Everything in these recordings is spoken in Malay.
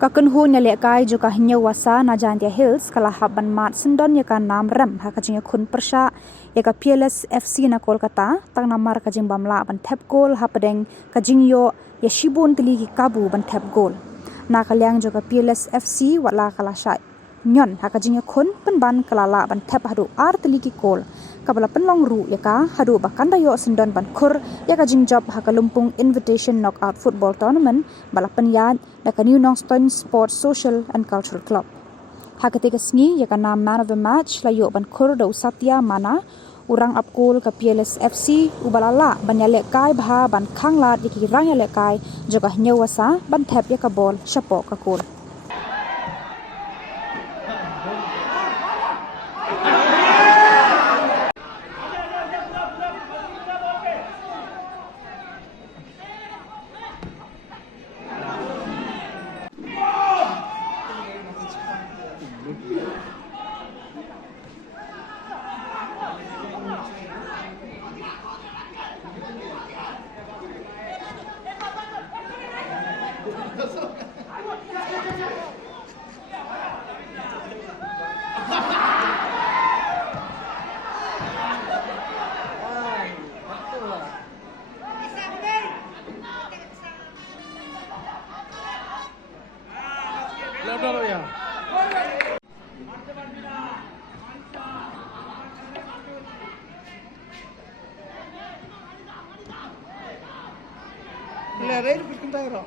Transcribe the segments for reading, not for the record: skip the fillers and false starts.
Kakenhu nyalekai juga hanya Wasa na Jantia Hills kala haban mat sendon ya kan nam rem ha kajing kun persha ya ka Peerless FC na Kolkata tang namar kajing bamla ban tap gol ha pedeng kajing yo ya shibun tili ki kabu ban tap gol na kalyang juga Peerless FC wala kala sha nyon ha kajing kun penban kala la ban tap hadu ar tili ki gol kabala penlong ru ya ka hadu bakanda yo sendon ban kur ya kajing job ha kalumpung invitation knockout football tournament balapan yad da ka Nongstoin Sports Social and Cultural Club. Hakatiga sngi ya kana man of the match la yo ban kur da usatya mana urang apkul ka Peerless FC ubalala banyale kai bha ban khanglat yaki rang yale kai joga hnya Wasa ban thep ya ka ball shapo ka kul. Lerei berkentai roh,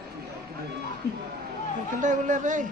berkentai lerei.